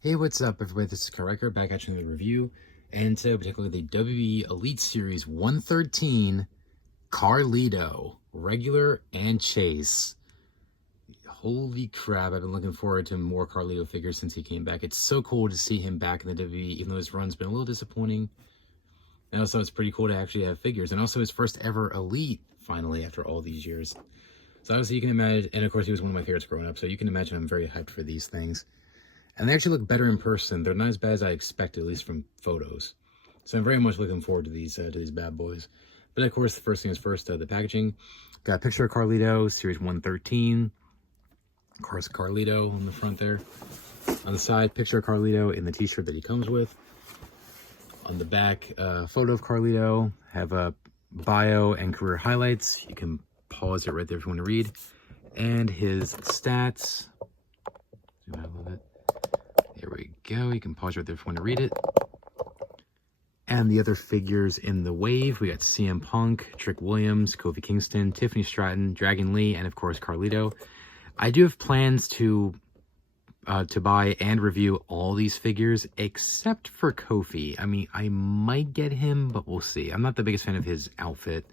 Hey, what's up, everybody? This is Carlito back at you with a review, and today, particularly the WWE Elite Series 113 Carlito, regular and chase. Holy crap, I've been looking forward to more Carlito figures since he came back. It's so cool to see him back in the WWE, even though his run's been a little disappointing. And also, it's pretty cool to actually have figures, and also his first ever Elite, finally, after all these years. So obviously you can imagine, and of course he was one of my favorites growing up, so you can imagine I'm very hyped for these things. And they actually look better in person. They're not as bad as I expected, at least from photos. So I'm very much looking forward to these bad boys. But of course, the first thing is first, the packaging. Got a picture of Carlito, Series 113. Of course, Carlito on the front there. On the side, picture of Carlito in the t-shirt that he comes with. On the back, photo of Carlito. Have a bio and career highlights. You can pause it right there if you want to read. And his stats. Zoom out a little bit. There we go. You can pause right there if you want to read it. And the other figures in the wave, we got CM Punk, Trick Williams, Kofi Kingston, Tiffany Stratton, Dragon Lee, and of course Carlito. I do have plans to buy and review all these figures except for Kofi. I mean, I might get him, but we'll see. I'm not the biggest fan of his outfit.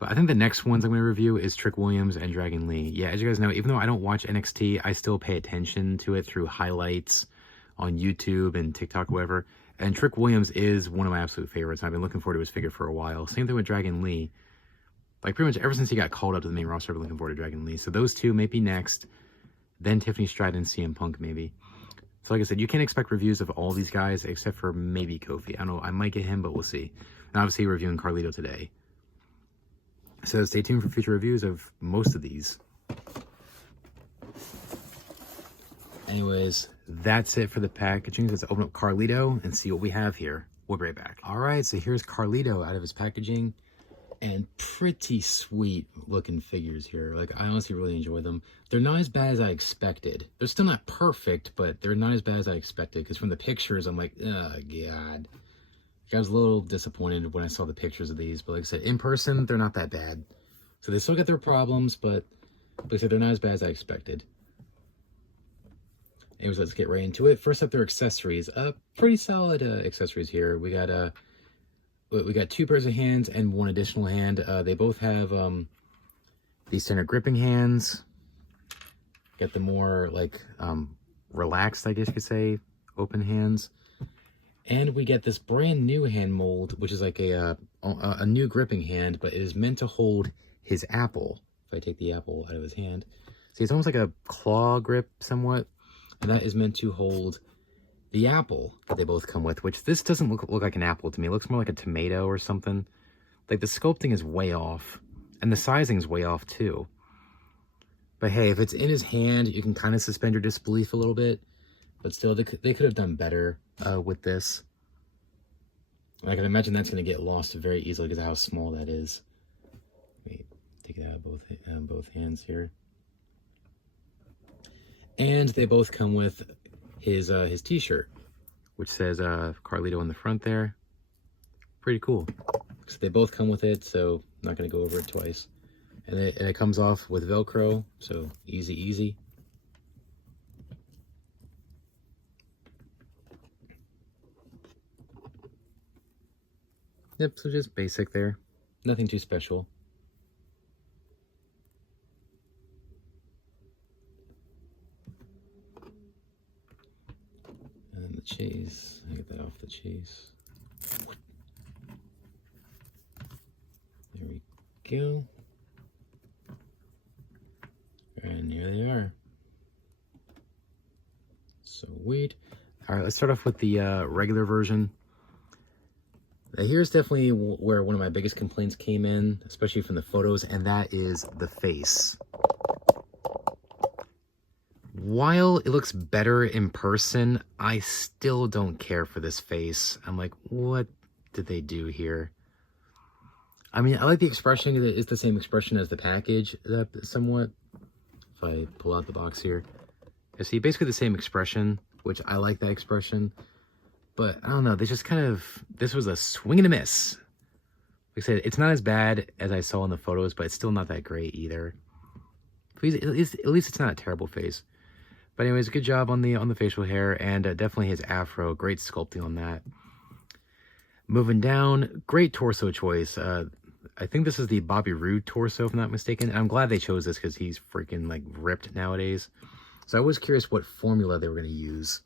But I think the next ones I'm going to review is Trick Williams and Dragon Lee. Yeah, as you guys know, even though I don't watch NXT, I still pay attention to it through highlights on YouTube and TikTok, whatever. And Trick Williams is one of my absolute favorites. I've been looking forward to his figure for a while. Same thing with Dragon Lee. Like, pretty much ever since he got called up to the main roster, I've been looking forward to Dragon Lee. So those two may be next. Then Tiffany Stratton and CM Punk, maybe. So like I said, you can't expect reviews of all these guys except for maybe Kofi. I don't know. I might get him, but we'll see. And obviously, reviewing Carlito today. So stay tuned for future reviews of most of these. Anyways, that's it for the packaging. Let's open up Carlito and see what we have here. We'll be right back. All right, so here's Carlito out of his packaging. And pretty sweet looking figures here. Like, I honestly really enjoy them. They're not as bad as I expected. They're still not perfect, but they're not as bad as I expected. Because from the pictures, I'm like, oh, God. I was a little disappointed when I saw the pictures of these, but like I said, in person, they're not that bad. So they still got their problems, but like I said, they're not as bad as I expected. Anyways, let's get right into it. First up, their accessories. Pretty solid accessories here. We got two pairs of hands and one additional hand. They both have these standard gripping hands. Got the more like relaxed, I guess you could say, open hands. And we get this brand new hand mold, which is like a new gripping hand, but it is meant to hold his apple. If I take the apple out of his hand. See, it's almost like a claw grip somewhat. And that is meant to hold the apple that they both come with, which this doesn't look like an apple to me. It looks more like a tomato or something. Like, the sculpting is way off. And the sizing is way off, too. But hey, if it's in his hand, you can kind of suspend your disbelief a little bit. But still, they could have done better with this. I can imagine that's going to get lost very easily because of how small that is. Let me take it out of both hands here. And they both come with his t-shirt, which says Carlito on the front there. Pretty cool. So they both come with it, so I'm not going to go over it twice. And it comes off with Velcro, so easy, easy. Yep, so just basic there. Nothing too special. And then the chase. I get that off the chase. There we go. And here they are. Sweet. All right, let's start off with the regular version. Here's definitely where one of my biggest complaints came in, especially from the photos, and that is the face. While it looks better in person, I still don't care for this face. I'm like, what did they do here? I mean, I like the expression. It's the same expression as the package, somewhat. If I pull out the box here. You see, basically the same expression, which I like that expression. But I don't know, this was a swing and a miss. Like I said, it's not as bad as I saw in the photos, but it's still not that great either. Please, at least it's not a terrible face. But anyways, good job on the facial hair, and definitely his afro. Great sculpting on that. Moving down, great torso choice. I think this is the Bobby Roode torso, if I'm not mistaken. And I'm glad they chose this because he's freaking like ripped nowadays. So I was curious what formula they were going to use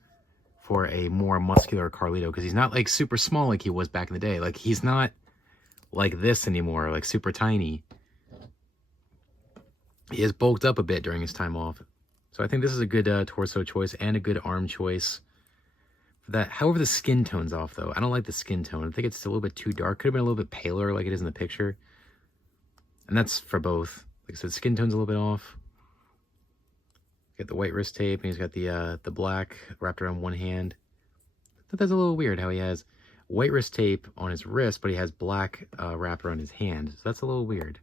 for a more muscular Carlito, because he's not like super small like he was back in the day. Like he's not like this anymore, like super tiny. He has bulked up a bit during his time off. So I think this is a good torso choice and a good arm choice for that. However, the skin tone's off though. I don't like the skin tone. I think it's a little bit too dark. Could have been a little bit paler like it is in the picture. And that's for both. Like I said, skin tone's a little bit off. Got the white wrist tape, and he's got the black wrapped around one hand. I thought that's a little weird how he has white wrist tape on his wrist, but he has black wrapped around his hand. So that's a little weird.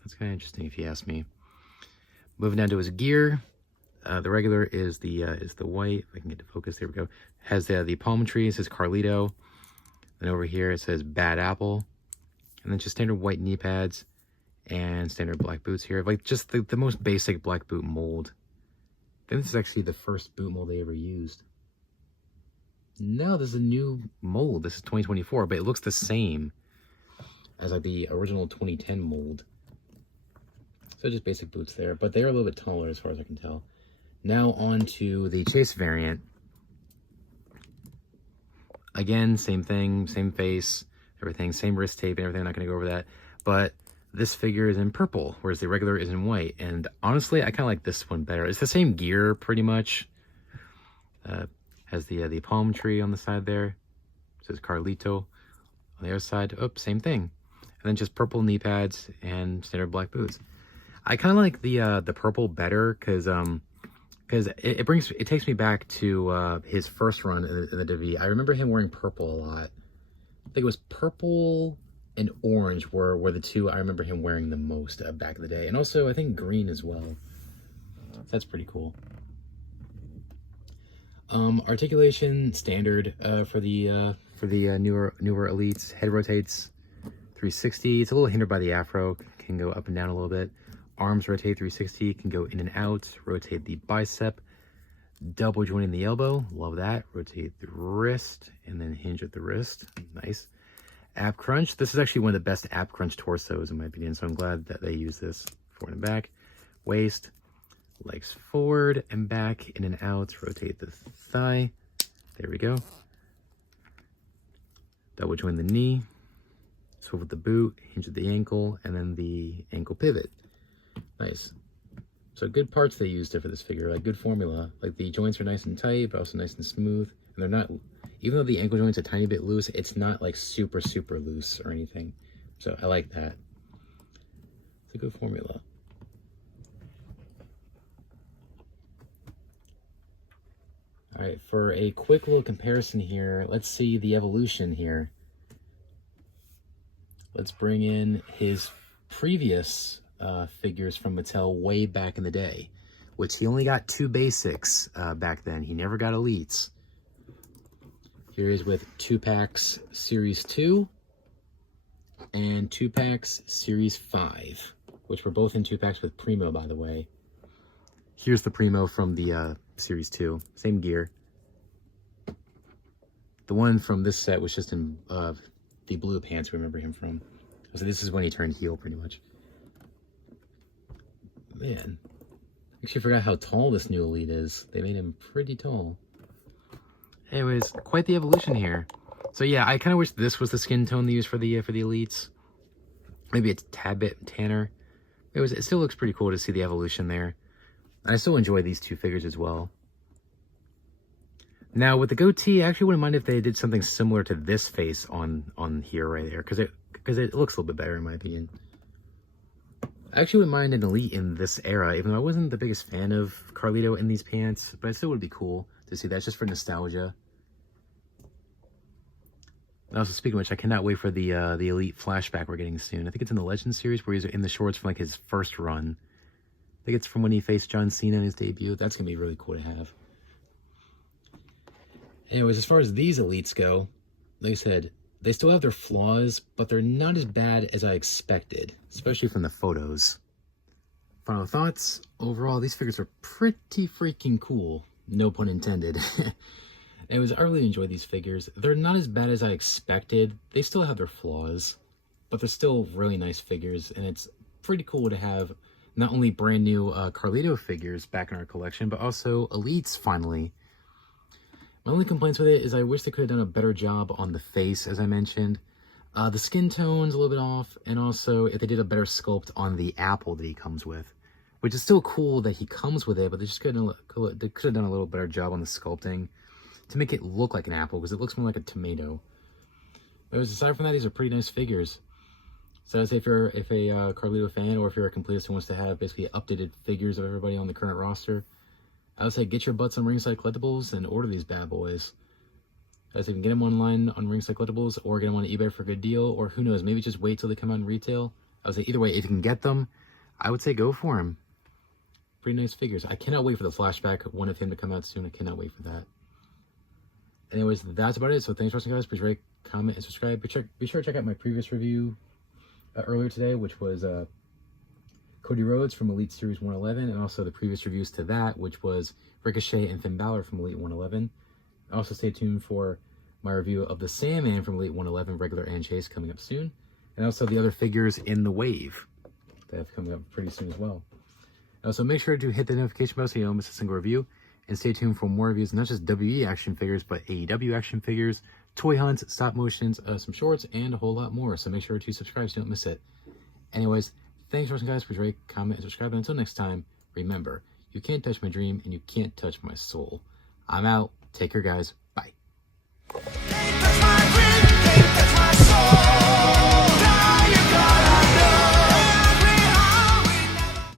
That's kind of interesting if you ask me. Moving down to his gear. The regular is the white. If I can get to focus, there we go. Has the palm tree. It says Carlito. Then over here it says Bad Apple. And then just standard white knee pads and standard black boots here. Like just the most basic black boot mold. I think this is actually the first boot mold they ever used. No, this is a new mold. This is 2024, but it looks the same as like the original 2010 mold. So just basic boots there, but they're a little bit taller as far as I can tell. Now on to the Chase variant. Again, same thing, same face, everything, same wrist tape and everything. I'm not going to go over that. But this figure is in purple, whereas the regular is in white. And honestly, I kind of like this one better. It's the same gear, pretty much. Has the palm tree on the side there. It says Carlito. On the other side, same thing. And then just purple knee pads and standard black boots. I kind of like the purple better because it takes me back to his first run in the WWE. I remember him wearing purple a lot. I think it was purple and orange were the two I remember him wearing the most back in the day. And also, I think green as well. That's pretty cool. Articulation standard for the newer Elites. Head rotates 360. It's a little hindered by the afro. Can go up and down a little bit. Arms rotate 360. Can go in and out. Rotate the bicep. Double jointing the elbow. Love that. Rotate the wrist and then hinge at the wrist. Nice. Ab crunch. This is actually one of the best ab crunch torsos in my opinion, so I'm glad that they use this forward and back. Waist, legs forward and back, in and out. Rotate the thigh. There we go. Double join the knee. Swivel the boot, hinge at the ankle, and then the ankle pivot. Nice. So good parts they used for this figure, like good formula. Like the joints are nice and tight, but also nice and smooth. And they're not, even though the ankle joint's a tiny bit loose, it's not like super loose or anything. So I like that. It's a good formula. All right, for a quick little comparison here, let's see the evolution here. Let's bring in his previous figures from Mattel way back in the day, which he only got 2 basics back then. He never got Elites. Here he is with 2-packs Series 2 and 2-packs Series 5, which were both in 2-packs with Primo, by the way. Here's the Primo from the Series 2. Same gear. The one from this set was just in the blue pants we remember him from. So this is when he turned heel, pretty much. Man, I actually forgot how tall this new Elite is. They made him pretty tall. Anyways, quite the evolution here. So yeah, I kind of wish this was the skin tone they used for the Elites. Maybe it's a tad bit tanner. It still looks pretty cool to see the evolution there. I still enjoy these 2 figures as well. Now with the goatee, I actually wouldn't mind if they did something similar to this face on here right there, because it looks a little bit better in my opinion. I actually wouldn't mind an Elite in this era, even though I wasn't the biggest fan of Carlito in these pants, but it still would be cool to see that just for nostalgia. And also, speaking of which, I cannot wait for the Elite flashback we're getting soon. I think it's in the Legends series where he's in the shorts from like his first run. I think it's from when he faced John Cena in his debut. That's going to be really cool to have. Anyways, as far as these Elites go, like I said, they still have their flaws, but they're not as bad as I expected, especially from the photos. Final thoughts. Overall, these figures are pretty freaking cool. No pun intended. I really enjoy these figures. They're not as bad as I expected. They still have their flaws, but they're still really nice figures, and it's pretty cool to have not only brand new Carlito figures back in our collection, but also Elites finally. My only complaints with it is I wish they could have done a better job on the face, as I mentioned. The skin tone's a little bit off, and also if they did a better sculpt on the apple that he comes with, which is still cool that he comes with it, but they could have done a little better job on the sculpting to make it look like an apple, because it looks more like a tomato. But aside from that, these are pretty nice figures. So I'd say if a Carlito fan, or if you're a completist who wants to have basically updated figures of everybody on the current roster, I would say get your butts on Ringside Collectibles and order these bad boys. As you can get them online on Ringside Collectibles, or get them on eBay for a good deal, or who knows, maybe just wait till they come out in retail. I would say either way, if you can get them, I would say go for them. Pretty nice figures. I cannot wait for the flashback one of him to come out soon. I cannot wait for that. Anyways, that's about it. So thanks for watching, guys. Please rate, comment, and subscribe. Be sure to check out my previous review earlier today, which was Cody Rhodes from Elite Series 111, and also the previous reviews to that, which was Ricochet and Finn Balor from Elite 111. Also stay tuned for my review of the Sandman from Elite 111, regular and chase, coming up soon. And also the other figures in the wave that have coming up pretty soon as well. Also make sure to hit the notification bell so you don't miss a single review. And stay tuned for more reviews, not just WWE action figures, but AEW action figures, toy hunts, stop motions, some shorts, and a whole lot more. So make sure to subscribe so you don't miss it. Anyways, thanks for watching, guys. Please rate, comment, and subscribe. And until next time, remember, you can't touch my dream and you can't touch my soul. I'm out. Take care, guys. Bye.